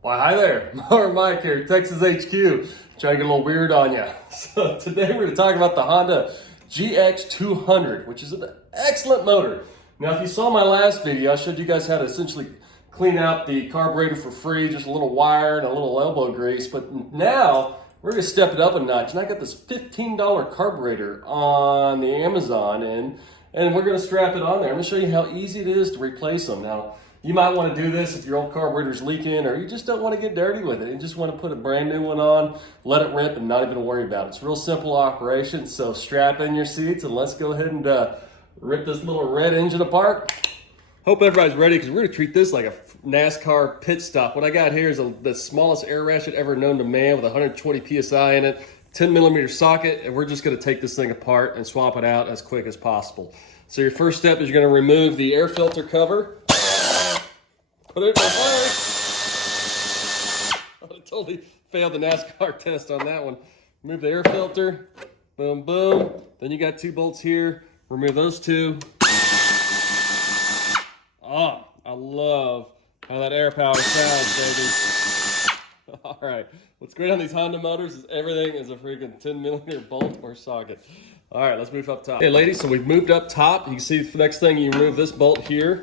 Why, hi there, Mower Mike here, Texas HQ. Trying to get a little weird on you. So today we're going to talk about the Honda GX200, which is an excellent motor. Now, if you saw my last video, I showed you guys how to essentially clean out the carburetor for free, just a little wire and a little elbow grease. But now we're going to step it up a notch, and I got this $15 carburetor on the Amazon, and we're going to strap it on there. I'm going to show you how easy it is to replace them. Now, you might want to do this if your old carburetor's leaking or you just don't want to get dirty with it. You just want to put a brand new one on, let it rip, and not even worry about it. It's a real simple operation, so strap in your seats and let's go ahead and rip this little red engine apart. Hope everybody's ready because we're going to treat this like a NASCAR pit stop. What I got here is the smallest air ratchet ever known to man with 120 PSI in it, 10mm socket, and we're just going to take this thing apart and swap it out as quick as possible. So your first step is you're going to remove the air filter cover. Put it in reverse. I totally failed the NASCAR test on that one. Remove the air filter. Boom, boom. Then you got two bolts here. Remove those two. Oh, I love how that air power sounds, baby. All right. What's great on these Honda motors is everything is a freaking 10mm bolt or socket. All right, let's move up top. Hey, ladies, so we've moved up top. You can see the next thing, you remove this bolt here.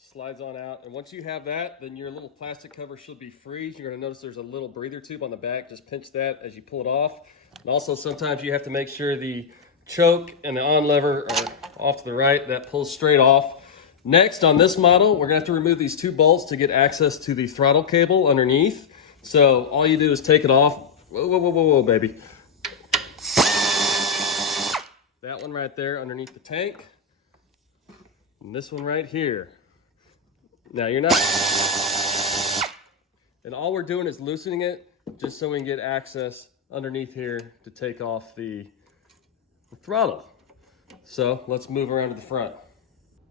Slides on out, and once you have that, then your little plastic cover should be free. You're going to notice there's a little breather tube on the back. Just pinch that as you pull it off. And also sometimes you have to make sure the choke and the on lever are off to the right. That pulls straight off. Next, on this model, we're going to have to remove these two bolts to get access to the throttle cable underneath. So all you do is take it off. Whoa, whoa, whoa, whoa, whoa, baby. That one right there underneath the tank. And this one right here. Now you're not, and all we're doing is loosening it just so we can get access underneath here to take off the throttle. So let's move around to the front.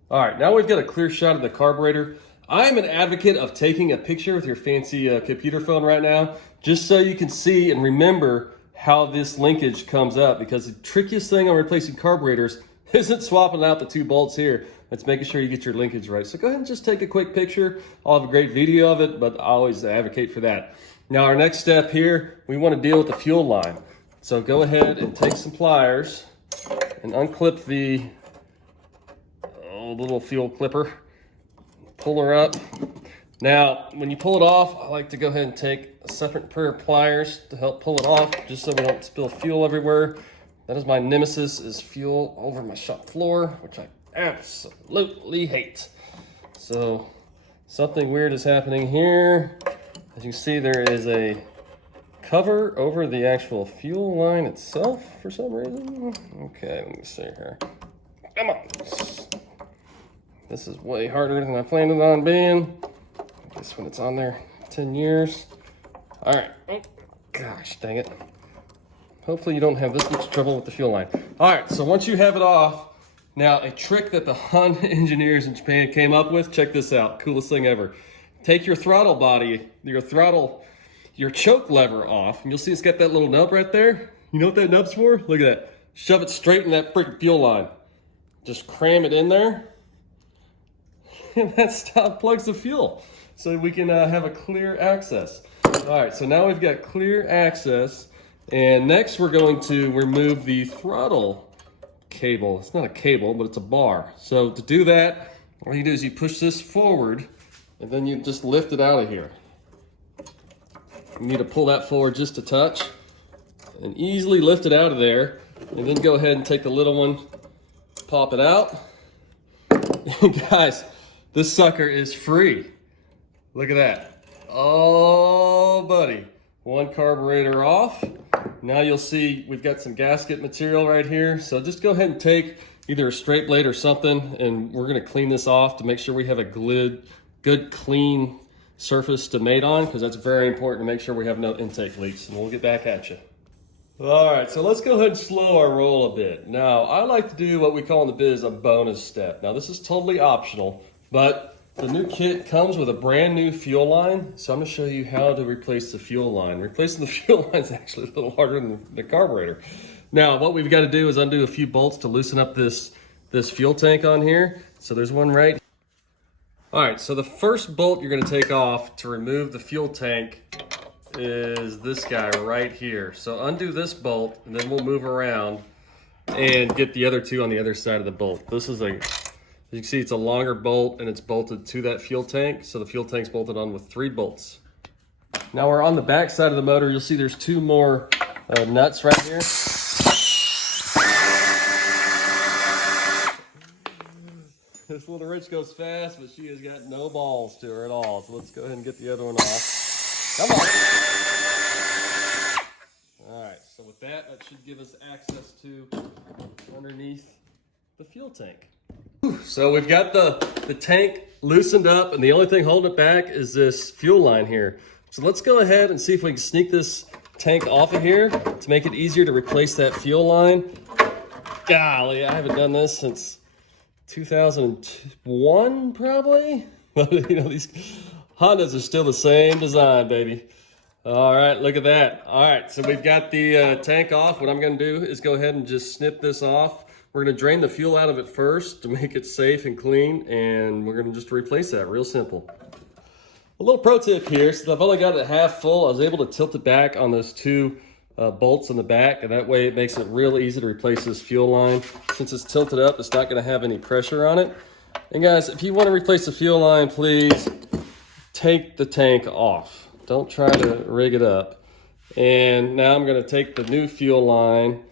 All right, now we've got a clear shot of the carburetor. I'm an advocate of taking a picture with your fancy computer phone right now, just so you can see and remember how this linkage comes up, because the trickiest thing on replacing carburetors isn't swapping out the two bolts here. It's making sure you get your linkage right. So go ahead and just take a quick picture. I'll have a great video of it, but I always advocate for that. Now our next step here, we want to deal with the fuel line. So go ahead and take some pliers and unclip the little fuel clipper. Pull her up. Now, when you pull it off, I like to go ahead and take a separate pair of pliers to help pull it off, just so we don't spill fuel everywhere. That is my nemesis, is fuel over my shop floor, which I absolutely hate. So something weird is happening here. As you see, there is a cover over the actual fuel line itself for some reason. Okay, let me see here. Come on. This is way harder than I planned it on being. I guess when it's on there 10 years. All right. Oh, gosh, dang it. Hopefully you don't have this much trouble with the fuel line. All right, so once you have it off, now a trick that the Honda engineers in Japan came up with, check this out, coolest thing ever. Take your throttle body, your choke lever off, and you'll see it's got that little nub right there. You know what that nub's for? Look at that. Shove it straight in that freaking fuel line. Just cram it in there, and that plugs the fuel, so we can have a clear access. All right, so now we've got clear access. And next we're going to remove the throttle cable. It's not a cable, but it's a bar. So to do that, all you do is you push this forward and then you just lift it out of here. You need to pull that forward just a touch and easily lift it out of there. And then go ahead and take the little one, pop it out. And guys, this sucker is free. Look at that. Oh, buddy. One carburetor off. Now you'll see we've got some gasket material right here. So just go ahead and take either a straight blade or something, and we're going to clean this off to make sure we have a good clean surface to mate on, because that's very important to make sure we have no intake leaks. And we'll get back at you. All right, so let's go ahead and slow our roll a bit. Now, I like to do what we call in the biz a bonus step. Now, this is totally optional, but the new kit comes with a brand new fuel line, so I'm going to show you how to replace the fuel line. Replacing the fuel line is actually a little harder than the carburetor. Now, what we've got to do is undo a few bolts to loosen up this fuel tank on here. So there's one right All right, so the first bolt you're gonna take off to remove the fuel tank is this guy right here. So undo this bolt, and then we'll move around and get the other two on the other side of the bolt. This is as you can see, it's a longer bolt and it's bolted to that fuel tank. So the fuel tank's bolted on with 3 bolts. Now we're on the back side of the motor. You'll see there's 2 more nuts right here. This little wrench goes fast, but she has got no balls to her at all. So let's go ahead and get the other one off. Come on. All right, so with that, that should give us access to underneath the fuel tank. So we've got the tank loosened up, and the only thing holding it back is this fuel line here. So let's go ahead and see if we can sneak this tank off of here to make it easier to replace that fuel line. Golly, I haven't done this since 2001 probably. You know, these Hondas are still the same design, baby. All right, look at that. All right, so we've got the tank off. What I'm gonna do is go ahead and just snip this off. We're gonna drain the fuel out of it first to make it safe and clean, and we're gonna just replace that, real simple. A little pro tip here, since I've only got it half full, I was able to tilt it back on those 2 bolts in the back, and that way it makes it real easy to replace this fuel line. Since it's tilted up, it's not gonna have any pressure on it. And guys, if you wanna replace the fuel line, please take the tank off. Don't try to rig it up. And now I'm gonna take the new fuel line,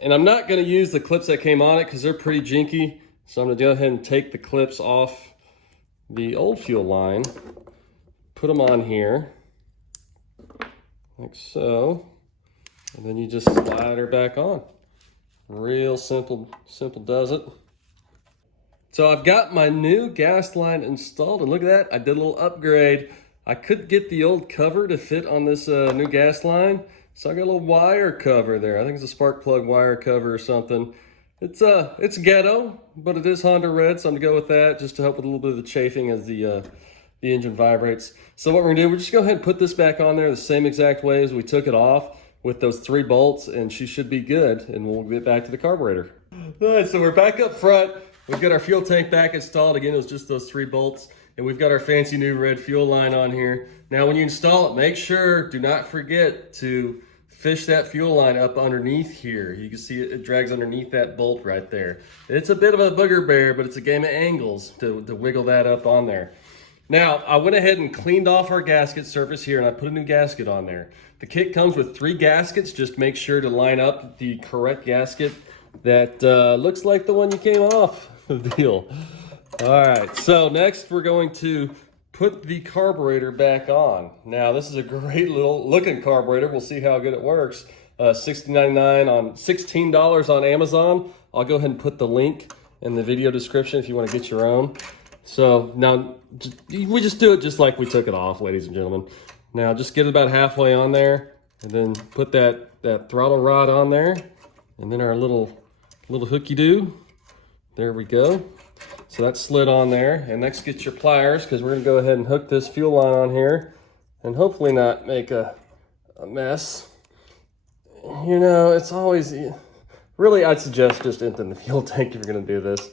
and I'm not gonna use the clips that came on it because they're pretty jinky. So I'm gonna go ahead and take the clips off the old fuel line, put them on here, like so. And then you just slide her back on. Real simple does it. So I've got my new gas line installed, and look at that, I did a little upgrade. I couldn't get the old cover to fit on this new gas line, so I got a little wire cover there. I think it's a spark plug wire cover or something. It's ghetto, but it is Honda red, so I'm gonna go with that just to help with a little bit of the chafing as the engine vibrates. So what we're gonna do, we're just go ahead and put this back on there the same exact way as we took it off with those 3 bolts, and she should be good, and we'll get back to the carburetor. All right, so we're back up front. We've got our fuel tank back installed. Again, it was just those 3 bolts. And we've got our fancy new red fuel line on here. Now, when you install it, make sure, do not forget to fish that fuel line up underneath here. You can see it drags underneath that bolt right there. It's a bit of a booger bear, but it's a game of angles to wiggle that up on there. Now, I went ahead and cleaned off our gasket surface here, and I put a new gasket on there. The kit comes with 3 gaskets. Just make sure to line up the correct gasket that looks like the one you came off the deal. All right, so next we're going to put the carburetor back on. Now, this is a great little looking carburetor. We'll see how good it works. $16 on Amazon. I'll go ahead and put the link in the video description if you want to get your own. So now we just do it just like we took it off, ladies and gentlemen. Now just get it about halfway on there, and then put that throttle rod on there, and then our little hooky-doo. There we go. So that's slid on there. And next, get your pliers, because we're gonna go ahead and hook this fuel line on here and hopefully not make a mess. You know, it's always, really I'd suggest just emptying the fuel tank if you're gonna do this.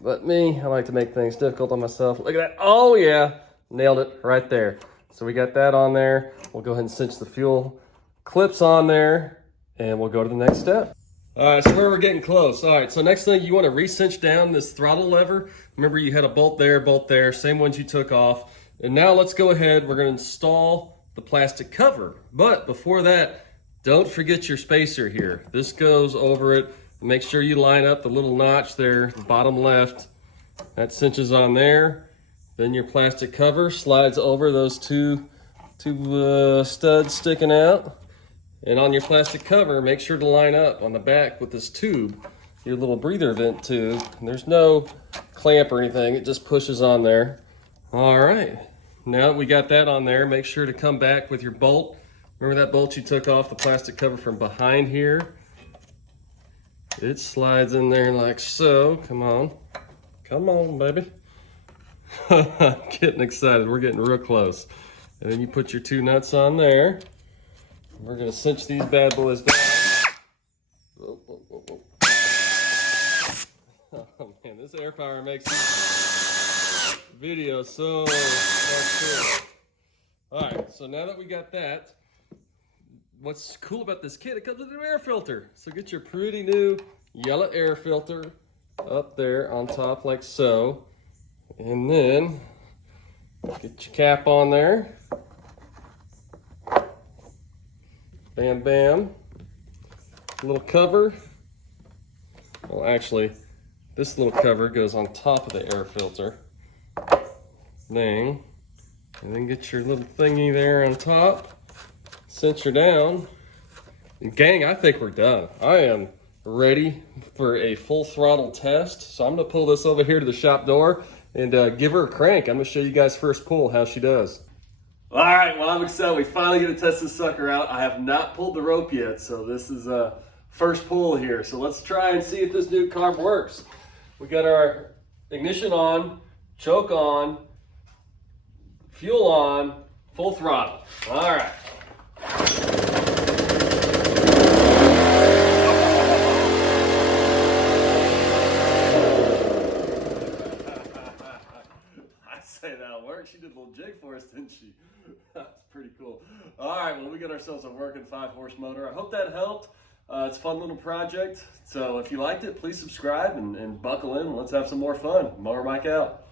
But me, I like to make things difficult on myself. Look at that, oh yeah, nailed it right there. So we got that on there. We'll go ahead and cinch the fuel clips on there, and we'll go to the next step. All right, so we're getting close. All right, so next thing, you want to re-cinch down this throttle lever. Remember, you had a bolt there, same ones you took off. And now let's go ahead, we're gonna install the plastic cover. But before that, don't forget your spacer here. This goes over it. Make sure you line up the little notch there, the bottom left. That cinches on there. Then your plastic cover slides over those two studs sticking out. And on your plastic cover, make sure to line up on the back with this tube, your little breather vent tube. And there's no clamp or anything, it just pushes on there. All right, now that we got that on there, make sure to come back with your bolt. Remember that bolt you took off the plastic cover from behind here? It slides in there like so. Come on, baby. Getting excited, we're getting real close. And then you put your 2 nuts on there. We're gonna cinch these bad boys down. Whoa, whoa, whoa, whoa. Oh man, this air power makes it video so much cooler. All right, so now that we got that, what's cool about this kit, it comes with an air filter. So get your pretty new yellow air filter up there on top like so. And then get your cap on there. Bam, bam. A little cover. Well, actually, this little cover goes on top of the air filter thing. And then get your little thingy there on top. Cinch her down. And gang, I think we're done. I am ready for a full throttle test. So I'm gonna pull this over here to the shop door and give her a crank. I'm gonna show you guys first pull how she does. All right, well, I'm excited. We finally get to test this sucker out. I have not pulled the rope yet, so this is first pull here. So let's try and see if this new carb works. We got our ignition on, choke on, fuel on, full throttle. All right. I say that'll work. She did a little jig for us, didn't she? That's pretty cool. All right, well, we got ourselves a working 5-horse motor. I hope that helped. It's a fun little project. So if you liked it, please subscribe and buckle in. Let's have some more fun. Mower Mike out.